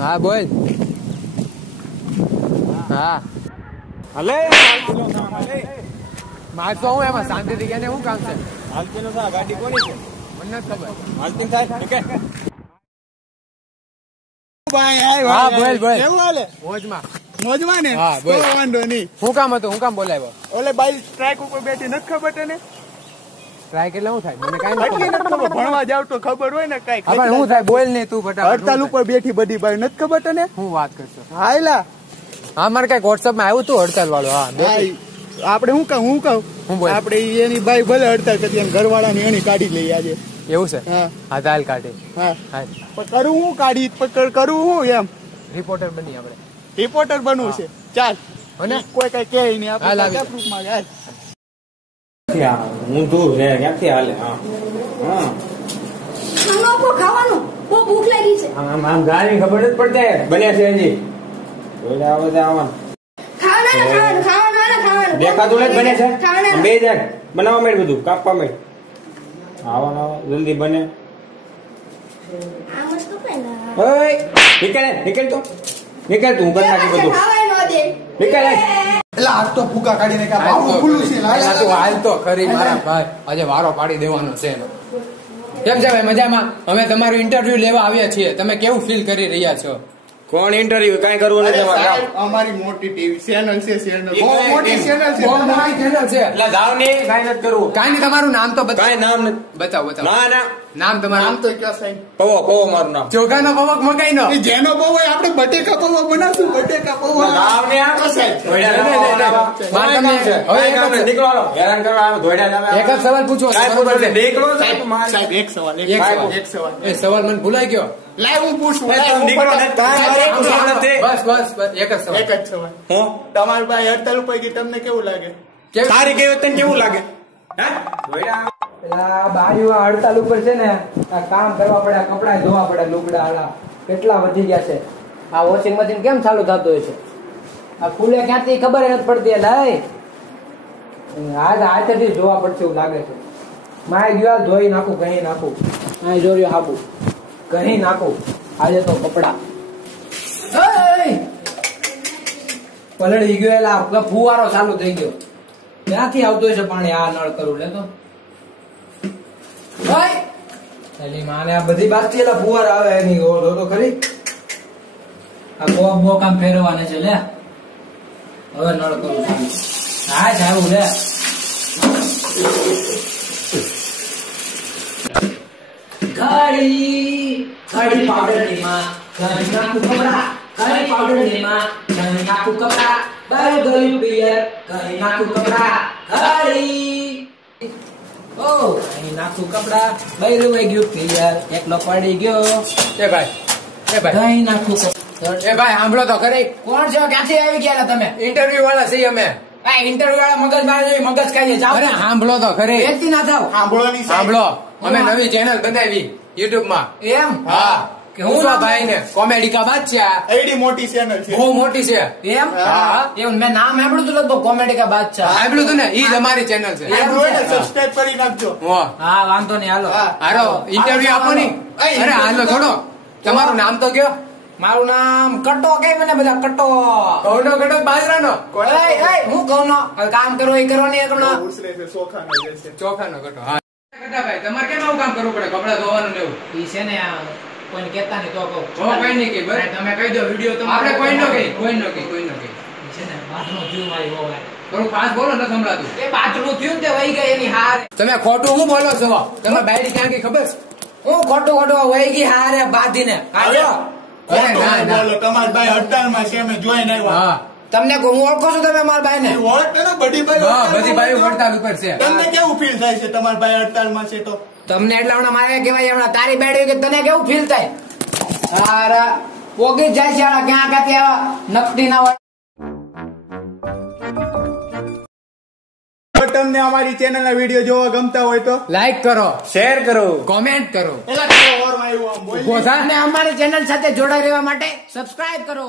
હા બોલ. હા હલે મારતો હું એમાં શાંતિથી ગયા ને શું કામ છે? હાલતી નો થાય ગાડી કોની છે મને નથી ખબર. હાલતી થાય હા બોલ બોલ. કેવું હાલે મોજમાં મોજમાં ને? હા, બોલ. કોઈ વાંધો નહીં. શું કામ હતું? હું કામ બોલાવ્યો? ઓલે બાઈ સ્ટ્રાઇક ઉપર બેઠી નથી ખબર તને? ટ્રાય એટલે શું થાય મને કાંઈ એટલી નથી નથી ખબર ભણવા જાવ તો ખબર હોય ને કઈ ખબર. શું થાય બોલ ને તું ફટાફટ. હડતાલ ઉપર બેઠી બધી બાઈ નથી ખબર તને? હું વાત કરશો? હાયલા હા મારે કઈક વોટ્સઅપ માં આવ્યું હતું હડતાલ વાળું. હા આપણે હું કહું હું બોલ. આપણે એની બાઈ ભલે હડતાલ કરતી એમ ઘરવાળાની એની કાઢી લઈએ આજે. એવું છે? હા હા તાલ કાઢે. હા હા પણ કરું હું કાઢી કરું હું એમ રિપોર્ટર બની આપણે. રિપોર્ટર બનવું છે. ચાલ અને કોઈ કઈ કે નહીં હાલ આપણે આવી proof માં હાલ. હું દૂર રે ક્યાંથી હાલે હા હા ખાવાનું બહુ ભૂખ લાગી છે. આમ ગાડી ખબર જ પડતી બન્યા છે હજી જોડે આવે તો આવવાનું ખાવાનું દેખાતું નથી બને છે ખાવાના. બે જાય બનાવવા માંડ બધું કાપવા માંડ આવવાનું આવો જલ્દી બને આ મસ્ત પેલા ઓય નીકળ તું હું કરી નાખી બધું ખાવાય નો દે. નીકળ એટલે આજ તો ફૂકા કાઢીને કા હાલ બાબુ તો ખુલ્લું છે પેલા તું હાલ તો ખરી મારા ભાઈ. આજે વારો પાડી દેવાનો છે એનો. કેમ છે ભાઈ? મજામાં? અમે તમારું ઇન્ટરવ્યુ લેવા આવ્યા છીએ. તમે કેવું ફીલ કરી રહ્યા છો? કોણ ઇન્ટરવ્યુ કાંઈ કરવું નથી અમારે અમારી મોટી ટીવી ચેનલ છે ચેનલ બહુ મોટી ચેનલ છે. બહુ મોટી channel છે. એટલે જાવ ને કાંઈ નથી કરવું કાંઈ નહીં, તમારું નામ તો બતાવો. કાંઈ નામ નથી બતાવો બતાવો. ના નામ નામ તમારું? તો ક્યાં સાહેબ પવો મારું નામ ચોખાનો પવક મકાઈ નો. એ જેનો બહુ હોય આપણે બટેકા પૌવા બનાવશું બટેકા પૌવા જાવ ને તો સાહેબ બાર તમને હવે નીકળો હેરાન કરવા ધોડ્યા જાવ એક જ સવાલ પૂછો. બરોબર છે? નીકળો સાહેબ એક સવાલ એક સવાલ. એક સવાલ એ સવાલ મને ભૂલાઈ ગયો. લાવ હું પૂછું નીકળો ને તારે પૂછવાનું નથી બસ બસ બસ એક જ સવાલ. એક જ સવાલ હું તમારી પાસે હડતાલ ઉપર ગઈ તમને કેવું લાગે? કેમ? તારી કેવું તને કેવું લાગે હે ધોડ્યા પેલા બારીઓ આ હડતાલ ઉપર છે ને આ કામ કરવા પડે, આ કપડા ધોવા પડે, લુગડા આલા કેટલા વધી ગયા છે. આ વોશિંગ મશીન કેમ ચાલુ થતું હોય છે? આ ખુલે ક્યાંથી ખબર નથી પડતી. એટલે આજ હાથેથી જોવા પડશે એવું લાગે છે. માય ગયો ધોઈ નાખું, કહી નાખું. માય જોર્યો હાબુ કહી નાખું. આજે તો કપડા પલળી ગયો. એટલે ફુવારો ચાલુ થઈ ગયો. ક્યાંથી આવતો હશે પાણી? આ નળ કરું લેતો એલી માને આ બધી બાજુ એલા ફુવારા આવે એની તો ખરી. આ બો કામ ફેરવાને છે. લે હવે નળ કરું ચાલુ. હા સારું લે. ઘડી પાવડર ની માં ઘડી નાખું કપડા, ઘડી પાવડર ની માં ઘડી નાખું કપડા, બાય ગયું પિયર ઘડી નાખું કપડા, ઘડી ઓ ઘડી નાખું કપડા, બાય રૂવાઈ ગયું પિયર એકલો પડી ગયો. એ ભાઈ ઘડી નાખું કપડા. એ ભાઈ સાંભળો તો ખરી. કોણ છો? ક્યાંથી આવી ગયા તમે? ઇન્ટરવ્યુ વાળા છીએ અમે. ઇન્ટરવ્યુ વાળા મગજ મારે મગજ ખાઈએ. અરે સાંભળો તો ખરી. વ્યક્તિ ના થાવ. સાંભળવાની સાંભળો, અમે નવી ચેનલ બનાવી યુટ્યુબ માં. એમ? હા. કે હું ભાઈ ને કોમેડી કા બાત છે. એડી મોટી ચેનલ છે, બહુ મોટી છે. એમ? હા. એવું મેં નામ સાંભળ્યું હતું લગભગ કોમેડી કા બાત છે. સાંભળ્યું હતું ને? ઈ જ અમારી ચેનલ છે. સબસ્ક્રાઇબ કરી નાખજો. હા વાંધો નહીં. હાલો હા. હાલો ઇન્ટરવ્યુ આપો ની. અરે હાલો છોડો. તમારું નામ તો કયો? મારું નામ કટો. કઈ મને બધા કટો કટો બાજરાનો. હું કહું કામ કરો એ કરો નહીં ચોખાનો કટો. હા ભાઈ તમારે કેમ આવું કામ કરવું પડે? કપડા ધોવાનું ને એવું? ઈ છે ને કોઈને કેતા નહીં તો કહું. કઈ નહીં કે તમે કહી દો વિડીયો તમારે. આપણે કોઈ નો કહી છે ને બાથનો થયું મારી હોવાય. થોડું ફાસ્ટ બોલો ને સંભળાતું. એ બાથનું થયું તે વહી ગઈ એની હાર. તમે ખોટું હું બોલો છો? તમે બાયડી ક્યાં ગઈ ખબર છે? હું ખોટું વહી ગઈ હારે બાંધીને. હાલો તમારી બાઈ હડતાલ માં છે, અમે જોઈને આવ્યા. હા તમને હું ઓળખો છો? તમે મારા ભાઈ ને બધી બાઈ હડતાલ ઉપર છે. તમને કેવું ફીલ થાય છે તમારી બાઈ હડતાલ માં છે તો? તમને એટલે હમણાં મારે કહેવાય હમણાં તારી બેડી કે તને કેવું ફીલ થાય? તારા પોગી જાય છે ક્યાં ક્યાંથી આવા નકટી ના હોય. તમને અમારી ચેનલ ના વિડીયો જોવા ગમતા હોય તો લાઈક કરો, શેર કરો, કોમેન્ટ કરો. એલા કેવો ઓર આવ્યો આમ બોલ. અને અમારી ચેનલ સાથે જોડાઈ રહેવા માટે સબસ્ક્રાઇબ કરો.